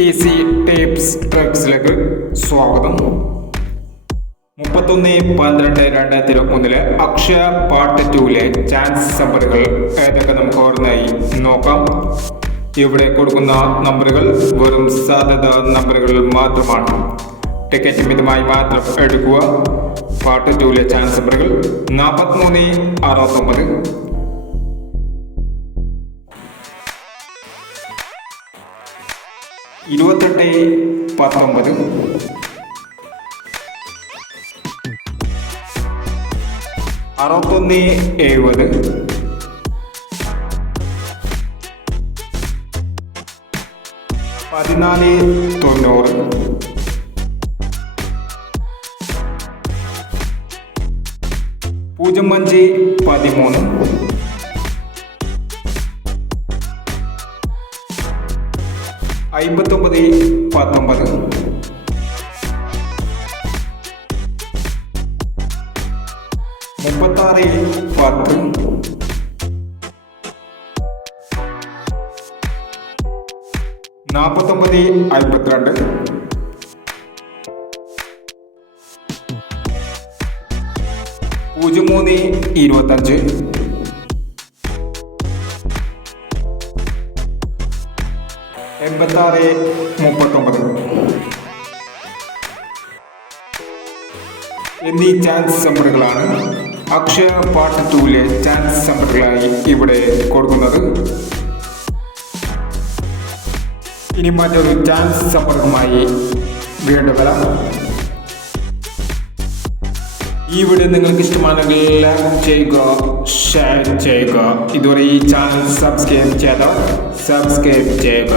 Easy tips ട്രിക്സിലേക്ക് സ്വാഗതം. 31/12/2021 Akshaya part 2 chance നമ്പറുകൾ ഏതൊക്കെ നമുക്ക് ഓരോന്നായി നോക്കാം. ഇവിടെ കൊടുക്കുന്ന നമ്പറുകൾ വെറും സാധ്യത നമ്പറുകൾ മാത്രമാണ്. ടിക്കറ്റ് മിതമായി മാത്രം എടുക്കുക. പാർട്ട് 2 ചാൻസ് നമ്പറുകൾ 43, 69, 28, 19, 61, 70, 14, 90, 05, 13, 59, 19, 36, 10, 49, 52, 03, 25, 86, 39 എന്നീ ചാൻസ് നമ്പറുകളാണ് അക്ഷയ പാർട്ട് 2 ചാൻസ് നമ്പറുകളായി ഇവിടെ കൊടുക്കുന്നത്. ഇനി മറ്റൊരു ചാൻസ് നമ്പറുമായി വീണ്ടും വരാം. ഈ വീഡിയോ നിങ്ങൾക്ക് ഇഷ്ടമാണെങ്കിൽ ലൈക്ക് ചെയ്യുക, ഷെയർ ചെയ്യുക. ഇതുവരെ ഈ ചാനൽ സബ്സ്ക്രൈബ് ചെയ്യുക.